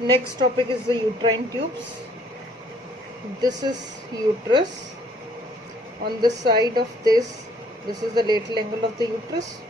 Next topic is the uterine tubes. This is uterus. On the side of this is the lateral angle of the uterus.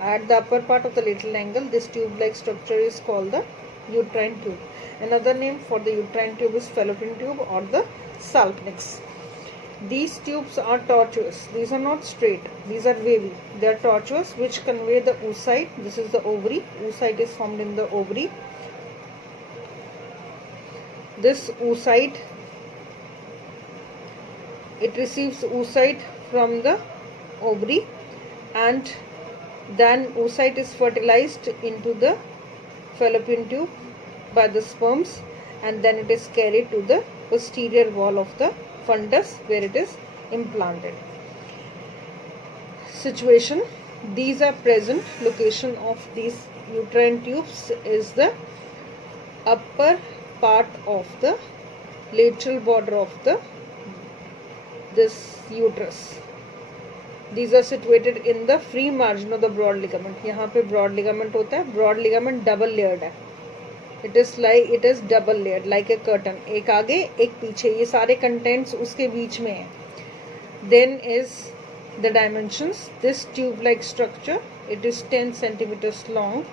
At the upper part of the lateral angle, this tube-like structure is called the uterine tube. Another name for the uterine tube is fallopian tube or the salpinx. These tubes are tortuous. These are not straight. These are wavy. They are tortuous, which convey the oocyte. This is the ovary. Oocyte is formed in the ovary. This oocyte, it receives oocyte from the ovary, and then oocyte is fertilized into the fallopian tube by the sperms, and then it is carried to the posterior wall of the fundus where it is implanted. Situation: these are present. Location of these uterine tubes is the upper part of the lateral border of this uterus. These are situated in the free margin of the broad ligament. यहाँ पे broad ligament होता है. Broad ligament double layered है. It is double layered like a curtain. एक आगे एक पीछे, ये सारे contents उसके बीच में है. Then is the dimensions. This tube-like structure, it is 10 centimeters long.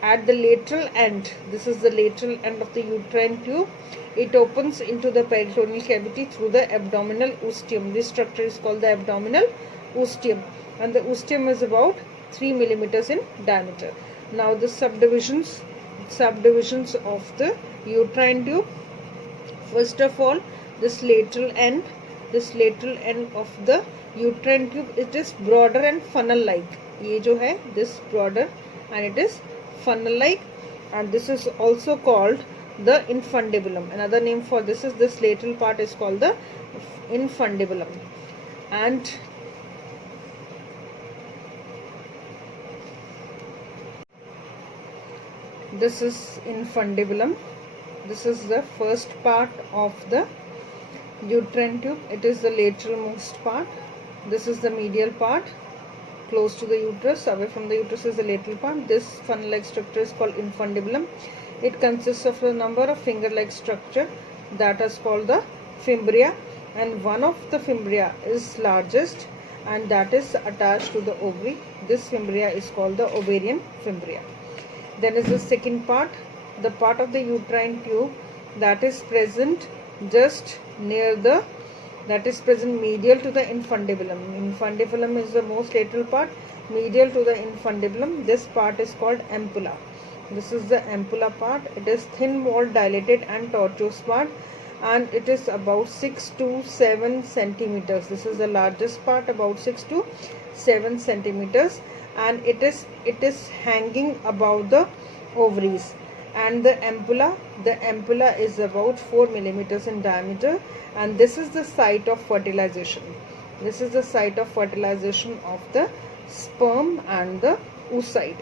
At the lateral end, this is the lateral end of the uterine tube, it opens into the peritoneal cavity through the abdominal ostium. This structure is called the abdominal ostium, and the ostium is about 3 millimeters in diameter. Now the subdivisions of the uterine tube. First of all, this lateral end of the uterine tube, it is broader and funnel like. ये जो है, this broader and it is funnel like, and this is also called the infundibulum. Another name for this is this lateral part is called the infundibulum. And this is infundibulum. This is the first part of the uterine tube. It is the lateral most part. This is the medial part close to the uterus. Away from the uterus is the lateral part. This funnel-like structure is called infundibulum. It consists of a number of finger-like structure that is called the fimbria, and one of the fimbria is largest, and that is attached to the ovary. This fimbria is called the ovarian fimbria. Then is the second part, the part of the uterine tube that is present just near the, that is present medial to the infundibulum. Infundibulum is the most lateral part, medial to the infundibulum. This part is called ampulla. This is the ampulla part. It is thin walled, dilated and tortuous part, and it is about 6 to 7 centimeters. This is the largest part, about 6 to 7 centimeters, and it is hanging above the ovaries. And the ampulla is about 4 millimeters in diameter, and this is the site of fertilization. This is the site of fertilization of the sperm and the oocyte.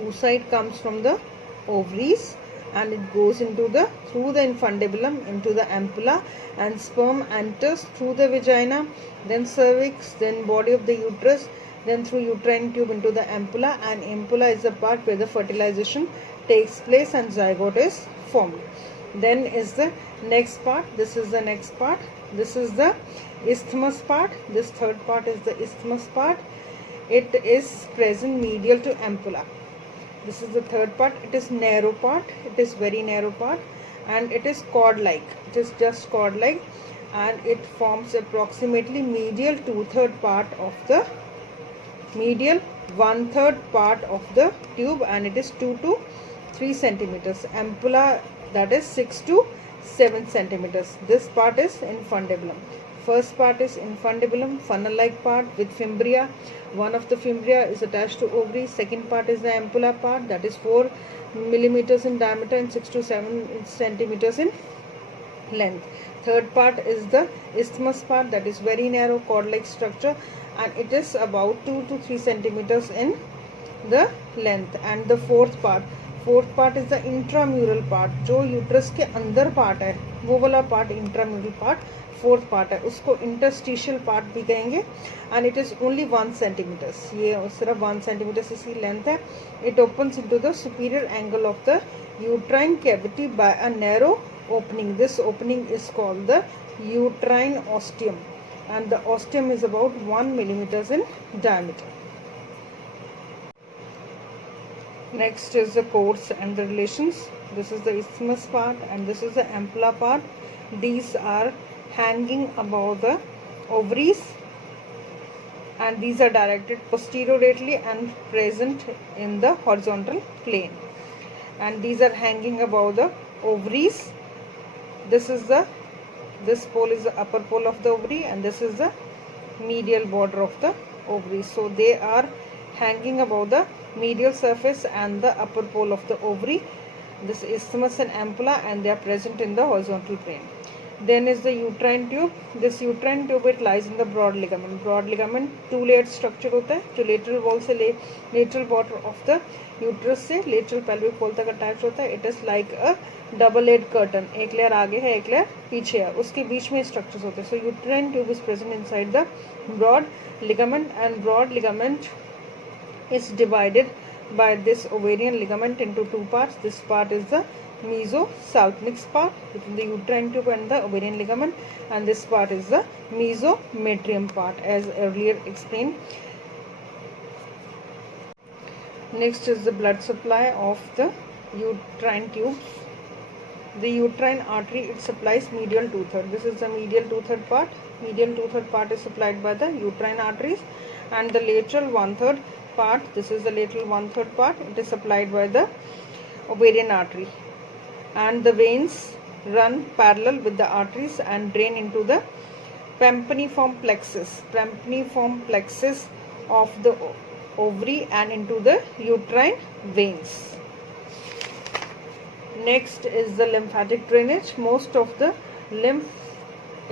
Oocyte comes from the ovaries and it goes into the through the infundibulum into the ampulla, and sperm enters through the vagina, then cervix, then body of the uterus, then through uterine tube into the ampulla, and ampulla is the part where the fertilization takes place and zygote is formed. Then is the next part. This is the next part. This is the isthmus part. This third part is the isthmus part. It is present medial to ampulla. This is the third part. It is narrow part. It is very narrow part, and it is cord-like. It is just cord-like, and it forms approximately medial 1/3 part of the part of the tube, and it is 2 to 3 centimeters. Ampulla, that is 6 to 7 centimeters. This part is infundibulum. First part is infundibulum, funnel-like part with fimbria. One of the fimbria is attached to ovary. Second part is the ampulla part, that is 4 millimeters in diameter and 6 to 7 centimeters in length. Third part is the isthmus part, that is very narrow cord-like structure, and it is about 2 to 3 centimeters in the length. And the fourth part is the intramural part. जो uterus के अंदर part है वो वाला part intramural part fourth part है उसको interstitial part भी कहेंगे, and it is only 1 centimetre, ये सिर्फ 1 सेंटीमीटर इसकी लेंथ है. It opens into the superior angle of the uterine cavity by a narrow opening. This opening is called the uterine ostium, and the ostium is about 1 millimeters in diameter. Next is the course and the relations. This is the isthmus part and this is the ampulla part. These are hanging above the ovaries, and these are directed posteriorly and present in the horizontal plane, and these are hanging above the ovaries. This pole is the upper pole of the ovary, and this is the medial border of the ovary. So they are hanging above the medial surface and the upper pole of the ovary. This isthmus and ampulla, and they are present in the horizontal plane. Then is the uterine tube. This uterine tube, it lies in the broad ligament. Broad ligament 2-layered structure होता है जो lateral wall से lateral border of the uterus से lateral pelvic wall तक attached होता है. It is like a double-layered curtain. एक layer आगे है, एक layer पीछे है, उसके बीच में structures होते हैं. So uterine tube is present inside the broad ligament, and broad ligament is divided by this ovarian ligament into 2 parts. This part is the mesosalpinx part between the uterine tube and the ovarian ligament, and this part is the mesometrium part, as earlier explained. Next is the blood supply of the uterine tubes. The uterine artery, it supplies medial 2/3. This is the medial 2/3 part. Medial 2/3 part is supplied by the uterine arteries, and the lateral 1/3 part, this is the lateral 1/3 part, it is supplied by the ovarian artery, and the veins run parallel with the arteries and drain into the pampaniform plexus of the ovary and into the uterine veins. Next is the lymphatic drainage. Most of the lymph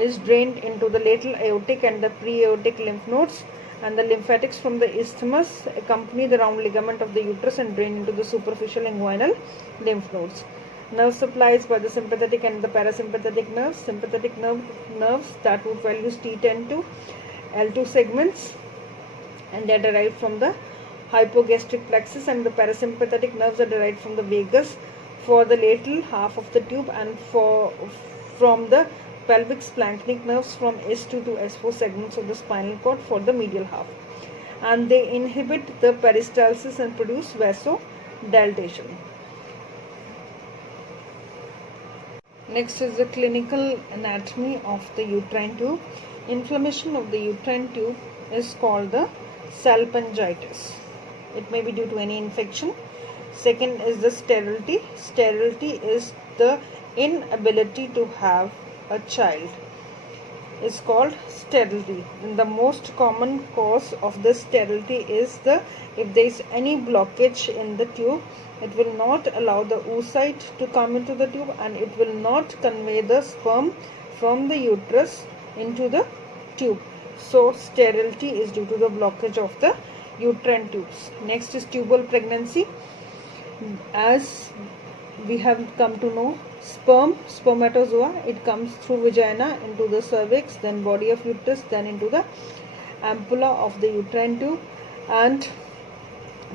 is drained into the lateral aortic and the pre-aortic lymph nodes, and the lymphatics from the isthmus accompany the round ligament of the uterus and drain into the superficial inguinal lymph nodes. Nerve supplies by the sympathetic and the parasympathetic nerves. Sympathetic nerves that would values T10 to L2 segments, and they are derived from the hypogastric plexus, and the parasympathetic nerves are derived from the vagus for the lateral half of the tube, and from the pelvic splanchnic nerves from S2 to S4 segments of the spinal cord for the medial half, and they inhibit the peristalsis and produce vasodilatation. Next is the clinical anatomy of the uterine tube. Inflammation of the uterine tube is called the salpingitis. It may be due to any infection. Second is the sterility. Sterility is the inability to have a child. It's called sterility. And the most common cause of the sterility is if there is any blockage in the tube, it will not allow the oocyte to come into the tube, and it will not convey the sperm from the uterus into the tube. So sterility is due to the blockage of the uterine tubes. Next is tubal pregnancy. As we have come to know, spermatozoa, it comes through vagina into the cervix, then body of uterus, then into the ampulla of the uterine tube, and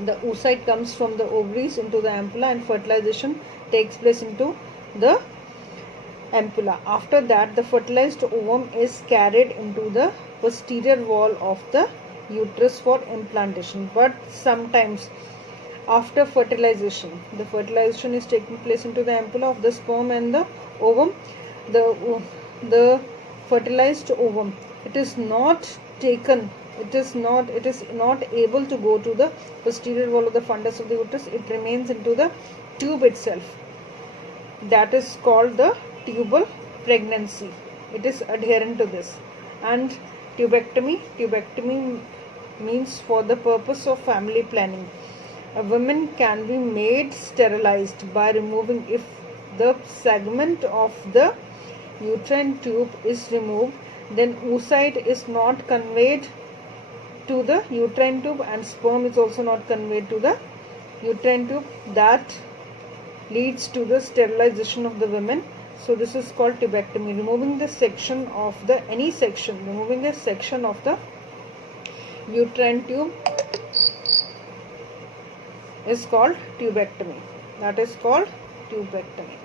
the oocyte comes from the ovaries into the ampulla, and fertilization takes place into the ampulla. After that, the fertilized ovum is carried into the posterior wall of the uterus for implantation. But sometimes after fertilization, the fertilization is taking place into the ampulla of the sperm and the ovum. The fertilized ovum, it is not able to go to the posterior wall of the fundus of the uterus. It remains into the tube itself. That is called the tubal pregnancy. It is adherent to this. And tubectomy means for the purpose of family planning. A woman can be made sterilized by removing, if the segment of the uterine tube is removed, then oocyte is not conveyed to the uterine tube, and sperm is also not conveyed to the uterine tube. That leads to the sterilization of the women, So this is called tubectomy. Removing the section of the removing a section of the uterine tube is called tubectomy. That is called tubectomy.